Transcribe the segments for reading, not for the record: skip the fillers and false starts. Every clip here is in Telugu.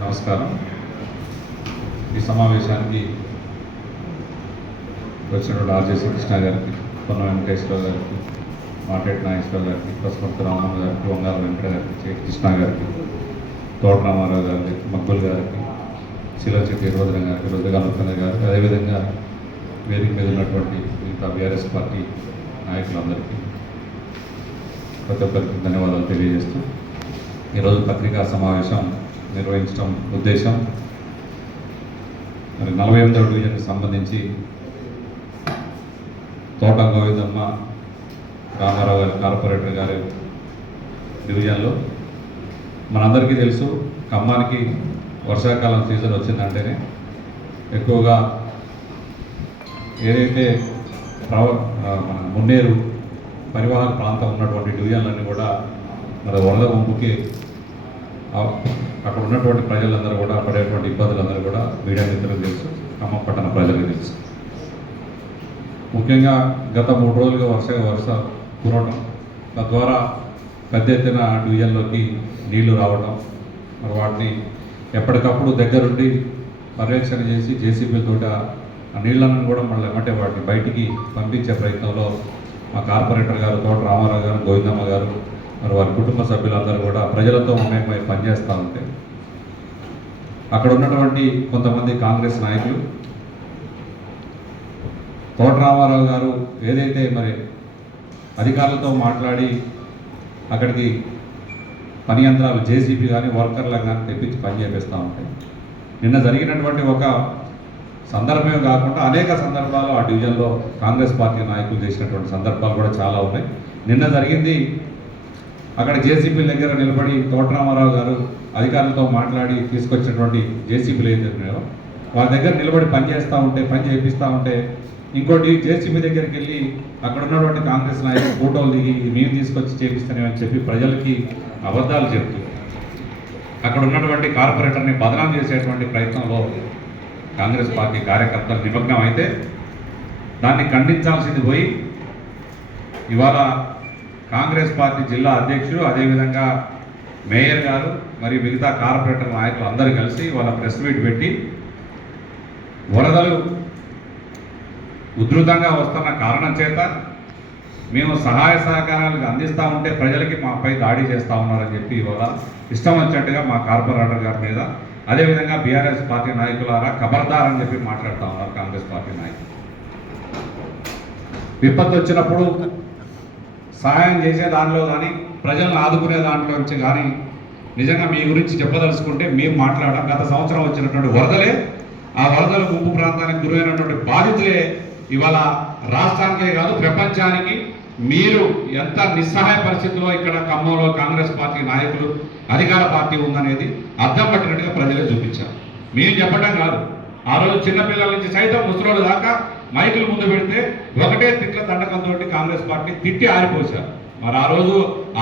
నమస్కారం. ఈ సమావేశానికి వచ్చినటువంటి ఆర్జేసీ కృష్ణ గారికి, పొన్న వెంకటేశ్వర గారికి, మాటేటి నాగేశ్వర గారికి, పసుమర్తి రామన్న గారికి, వంగాల వెంకట గారికి, చేటి కృష్ణ గారికి, తోట రామారావు గారికి, మక్కుల్ గారికి, శిలచితి వీరభద్రం గారికి, రుద్రగానపల్లి గారికి, అదేవిధంగా వేదిక మీద ఉన్నటువంటి మిగతా బీఆర్ఎస్ పార్టీ నాయకులందరికీ ప్రతి ఒక్కరికి ధన్యవాదాలు తెలియజేస్తూ ఈరోజు పత్రికా సమావేశం నిర్వహించడం ఉద్దేశం మరి 48వ డివిజన్కి సంబంధించి తోట గోవిందమ్మ రామారావు గారి కార్పొరేటర్ గారి డివిజన్లో మనందరికీ తెలుసు, ఖమ్మానికి వర్షాకాలం సీజన్ వచ్చిందంటేనే ఎక్కువగా ఏదైతే మన మున్నేరు పరివాహక ప్రాంతం ఉన్నటువంటి డివిజన్లన్నీ కూడా మరి వరద ముంపుకి అక్కడ ఉన్నటువంటి ప్రజలందరూ కూడా పడేటువంటి ఇబ్బందులందరూ కూడా మీడియా మిత్రులకు తెలుసు, ఖమ్మం పట్టణ ప్రజలకు తెలుసు. ముఖ్యంగా గత 3 రోజులుగా వర్ష కురవటం, తద్వారా పెద్ద ఎత్తున డివిజన్లోకి నీళ్లు రావటం, మరి వాటిని ఎప్పటికప్పుడు దగ్గరుండి పర్యవేక్షణ చేసి జేసీబీలతోటి ఆ నీళ్లను కూడా మళ్ళీ ఏమంటే వాటిని బయటికి పంపించే ప్రయత్నంలో మా కార్పొరేటర్ గారు తోట రామారావు గారు, గోవిందమ్మ గారు, మరి వారి కుటుంబ సభ్యులందరూ కూడా ప్రజలతో మమేకమై పనిచేస్తూ ఉంటే అక్కడ ఉన్నటువంటి కొంతమంది కాంగ్రెస్ నాయకులు తోట రామారావు గారు ఏదైతే మరి అధికారులతో మాట్లాడి అక్కడికి పని యంత్రాలు జేసీబీ కానీ వర్కర్లకు కానీ తెప్పించి పని చేపిస్తూ ఉంటాయి. నిన్న జరిగినటువంటి ఒక సందర్భమే కాకుండా అనేక సందర్భాలు ఆ డివిజన్లో కాంగ్రెస్ పార్టీ నాయకులు చేసినటువంటి సందర్భాలు కూడా చాలా ఉన్నాయి. నిన్న జరిగింది అక్కడ జేసీబీ దగ్గర నిలబడి తోట రామారావు గారు అధికారులతో మాట్లాడి తీసుకొచ్చినటువంటి జేసీబీలు ఏదైతున్నాయో వాళ్ళ దగ్గర నిలబడి పని చేస్తూ ఉంటే, పని చేపిస్తూ ఉంటే ఇంకోటి జేసీబీ దగ్గరికి వెళ్ళి అక్కడ ఉన్నటువంటి కాంగ్రెస్ నాయకులు ఫోటోలు దిగి మేము తీసుకొచ్చి చేపిస్తామని చెప్పి ప్రజలకి అబద్ధాలు చెప్తూ అక్కడ ఉన్నటువంటి కార్పొరేటర్ని బదనాం చేసేటువంటి ప్రయత్నంలో కాంగ్రెస్ పార్టీ కార్యకర్తలు నిమగ్నం అయితే దాన్ని ఖండించాల్సింది పోయి ఇవాళ కాంగ్రెస్ పార్టీ జిల్లా అధ్యక్షుడు, అదేవిధంగా మేయర్ గారు మరియు మిగతా కార్పొరేటర్ నాయకులు అందరూ కలిసి వాళ్ళ ప్రెస్ మీట్ పెట్టి వరదలు ఉధృతంగా వస్తున్న కారణం చేత మేము సహాయ సహకారాలు అందిస్తూ ఉంటే ప్రజలకి మాపై దాడి చేస్తూ ఉన్నారని చెప్పి ఇవాళ ఇష్టం వచ్చినట్టుగా మా కార్పొరేటర్ గారి మీద, అదేవిధంగా బీఆర్ఎస్ పార్టీ నాయకులారా ఖబర్దార్ అని చెప్పి మాట్లాడుతూ ఉన్నారు కాంగ్రెస్ పార్టీ నాయకులు. విపత్తు వచ్చినప్పుడు సహాయం చేసే దానిలో కానీ ప్రజలను ఆదుకునే దాంట్లో నుంచి కానీ నిజంగా మీ గురించి చెప్పదలుచుకుంటే మేము మాట్లాడాం. గత సంవత్సరం వచ్చినటువంటి వరదలే, ఆ వరదలు ముంపు ప్రాంతానికి గురైనటువంటి బాధితులే ఇవాళ రాష్ట్రానికే కాదు ప్రపంచానికి మీరు ఎంత నిస్సహాయ పరిస్థితిలో ఇక్కడ ఖమ్మంలో కాంగ్రెస్ పార్టీ నాయకులు అధికార పార్టీ ఉందనేది అర్థం పట్టినట్టుగా ప్రజలే చూపించారు. మేము చెప్పడం కాదు, ఆ రోజు చిన్నపిల్లల నుంచి సైతం ముసలోళ్ళ దాకా మైకులు ముందు పెడితే ఒకటే తిట్ల దండకంతో కాంగ్రెస్ పార్టీ తిట్టి ఆరిపోశారు. మరి ఆ రోజు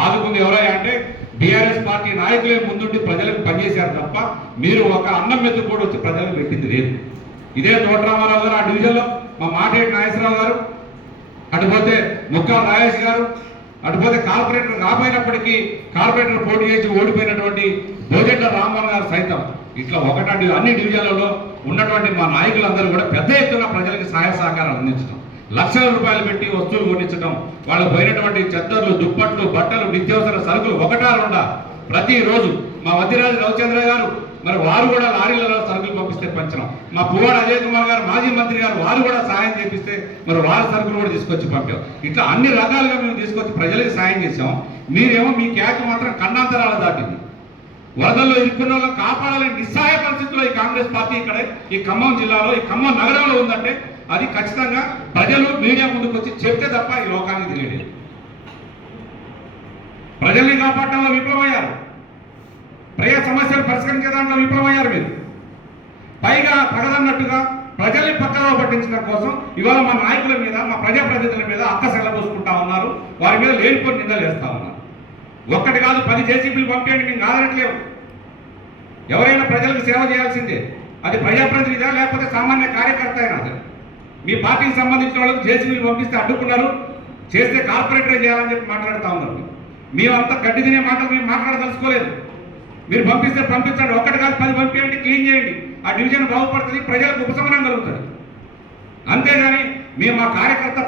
ఆదుకుంది ఎవరయ్యా అంటే బీఆర్ఎస్ పార్టీ నాయకులే ముందుండి ప్రజలకు పనిచేశారు తప్ప మీరు ఒక అన్నం మెత్తు కూడా వచ్చి ప్రజలకు పెట్టింది లేదు. ఇదే తోట రామారావు గారు ఆ డివిజన్లో మా మాటేటి నాగేశ్వరరావు గారు, అటుపోతే ముక్కాల నాగేష్ గారు, అటుపోతే కార్పొరేటర్ రాబోయినప్పటికీ కార్పొరేటర్ పోటీ చేసి ఓడిపోయినటువంటి భోజెట్ల రామ్మోహన్ గారు సైతం ఇట్లా ఒకటి అన్ని డివిజన్లలో ఉన్నటువంటి మా నాయకులందరూ కూడా పెద్ద ఎత్తున ప్రజలకు సహాయ సహకారం అందించడం, లక్షల రూపాయలు పెట్టి వస్తువులు కొనించడం, వాళ్ళు పోయినటువంటి చెత్తర్లు, దుప్పట్లు, బట్టలు, నిత్యావసర సరుకులు ఒకటా రెండా ప్రతిరోజు మా వద్దిరాజు రవిచంద్ర గారు మరి వారు కూడా లారీలలో సరుకులు పంపిస్తే పంచడం, మా పువ్వాడ అజయ్ కుమార్ గారు మాజీ మంత్రి గారు వారు కూడా సాయం చేపిస్తే మరి వారి సరుకులు కూడా తీసుకొచ్చి పంపాం. ఇట్లా అన్ని రకాలుగా మేము తీసుకొచ్చి ప్రజలకు సాయం చేసాం. మీరేమో మీ క్యాక్ మాత్రం కన్నాంతరాలు దాటింది. వరదల్లో ఇరుక్కున్న వాళ్ళని కాపాడాలని నిస్సహాయ పరిస్థితుల్లో ఈ కాంగ్రెస్ పార్టీ ఇక్కడ ఈ ఖమ్మం జిల్లాలో, ఈ ఖమ్మం నగరంలో ఉందంటే అది ఖచ్చితంగా ప్రజలు మీడియా ముందుకు వచ్చి చెప్తే తప్ప ఈ లోకానికి తెలియలేదు. ప్రజల్ని కాపాడటంలో విఫలమయ్యారు, ప్రజా సమస్యలు పరిష్కరించే దాంట్లో విఫలమయ్యారు మీరు. పైగా తగదన్నట్టుగా ప్రజల్ని పక్కగా పట్టించడం కోసం ఇవాళ మా నాయకుల మీద, మా ప్రజాప్రతినిధుల మీద అక్కసెల్ల పోసుకుంటా ఉన్నారు, వారి మీద లేనిపోని నిందలు వేస్తా ఉన్నారు. ఒక్కటి కాదు 10 జేసీబీలు పంపేయండి, మేము కాదనట్లేవు. ఎవరైనా ప్రజలకు సేవ చేయాల్సిందే, అది ప్రజాప్రతినిధి లేకపోతే సామాన్య కార్యకర్త అయినా సరే. మీ పార్టీకి సంబంధించిన వాళ్ళకి జేసీబీలు పంపిస్తే అడ్డుకున్నారు, చేస్తే కార్పొరేటర్ చేయాలని చెప్పి మాట్లాడుతూ ఉన్నారు. మేమంతా గడ్డి తినే మాటలు మేము మాట్లాడదలుచుకోలేదు. మీరు పంపిస్తే పంపించండి, ఒక్కటి కాదు 10 పంపించండి, క్లీన్ చేయండి, ఆ డివిజన్ బాగుపడుతుంది, ప్రజలకు ఉపశమనం కలుగుతుంది. అంతేగాని మేము మా కార్యకర్త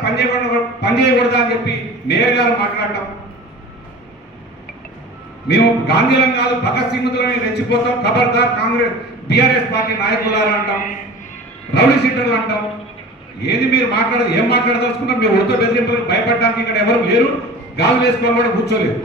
పనిచేయకూడదా అని చెప్పి మేయర్ గారు మాట్లాడటం, మేము గాంధీలం కాదు భగత్ సింగ్లని రెచ్చిపోతాం, ఖబర్దార్ కాంగ్రెస్ బీఆర్ఎస్ పార్టీ నాయకులారా అంటాం, రౌడీ సీటర్లు అంటాం. ఏది మీరు మాట్లాడదు, ఏం మాట్లాడదలుచుకుంటాం? మేము ఉడత బెదిరింపులకు భయపడడానికి ఇక్కడ ఎవరు లేరు, గాజులు వేసుకొని కూడా కూర్చోలేదు.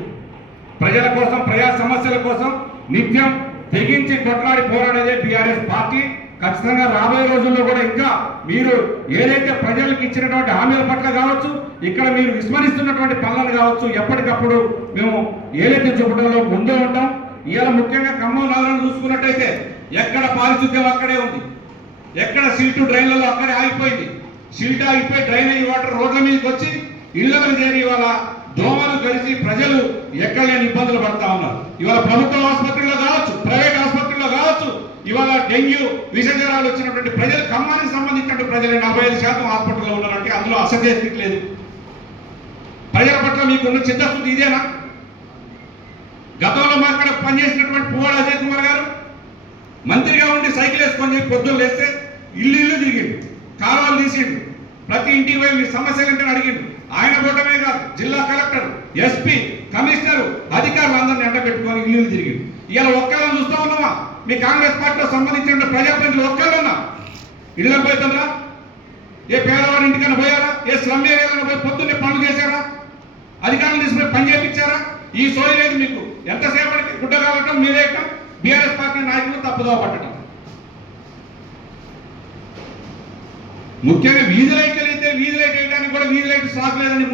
ప్రజల కోసం, ప్రజా సమస్యల కోసం నిత్యం తెగించి కొట్లాడి పోరాడేదే బీఆర్ఎస్ పార్టీ. ఖచ్చితంగా రాబోయే రోజుల్లో కూడా ఇంకా మీరు ఏదైతే ప్రజలకు ఇచ్చినటువంటి హామీల పట్ల కావచ్చు, ఇక్కడ మీరు విస్మరిస్తున్నటువంటి పనులను కావచ్చు, ఎప్పటికప్పుడు మేము ఏదైతే చూపడంలో ముందే ఉంటాం. ఇవాళ ముఖ్యంగా ఖమ్మం నగరం చూసుకున్నట్టయితే ఎక్కడ పారిశుద్ధ్యం అక్కడే ఉంది, ఎక్కడ సిల్టు డ్రైన్లలో అక్కడే ఆగిపోయింది. సిల్ట్ ఆగిపోయి డ్రైనేజ్ వాటర్ రోడ్ల మీదకి వచ్చి ఇళ్లకు చేరి ఇవాళ దోమలు కలిసి ప్రజలు ఎక్కడ లేని ఇబ్బందులు పడతా ఉన్నారు. ఇవాళ ప్రభుత్వ ఆసుపత్రిలో కావచ్చు, ప్రైవేట్ ఆసుపత్రిలో కావచ్చు, ఇవాళ డెంగ్యూ విషజ్వరాలు వచ్చినటువంటి ప్రజలు, ఖమ్మానికి సంబంధించినటువంటి ప్రజలు 45% హాస్పిటల్లో ఉన్నారంటే అందులో అసహ్యత లేదు. ప్రజల పట్ల మీకున్న చిత్తశుద్ధి ఇదేనా? గతంలో మా అక్కడ పనిచేసినటువంటి పువ్వాడ అజయ్ కుమార్ గారు మంత్రిగా ఉండి సైకిల్ వేసుకొని చెప్పి పొద్దున్న లేస్తే ఇల్లు తిరిగిండు, కాలువలు తీసిండు, ప్రతి ఇంటికి పోయి మీ సమస్యలు ఏంటని అడిగిండు. ఆయన పోవటమే కాదు, జిల్లా కలెక్టర్, ఎస్పీ, కమిషనర్, అధికారులు అందరినీ ఎండబెట్టుకొని ఇల్లు తిరిగిండు. ఇవాళ ఒక్కళ్ళని చూస్తూ ఉన్నామా? మీ కాంగ్రెస్ పార్టీలో సంబంధించిన ప్రజాప్రతినిధులు ఒక్కళ్ళన్నా ఇళ్ళకి పోతుందా? ఏ పేదవాడి ఇంటికైనా పోయారా? ఏ స్లమ్ ఏరియాలో పోయి పొద్దున్నే పనులు చేశారా? అధికారులు తీసుకుని పని చేయించారా? ఈ సోయి లేదు మీకు. ఎంతసేపటికి గుడ్డ కావటం మీరే బీఆర్ఎస్ పార్టీ నాయకులు తప్పుదోవ పట్టడం. ముఖ్యంగా వీధి లైట్లు అయితే వీధి లైట్ వేయడానికి కూడా వీధి లైట్ స్టాక్ లేదని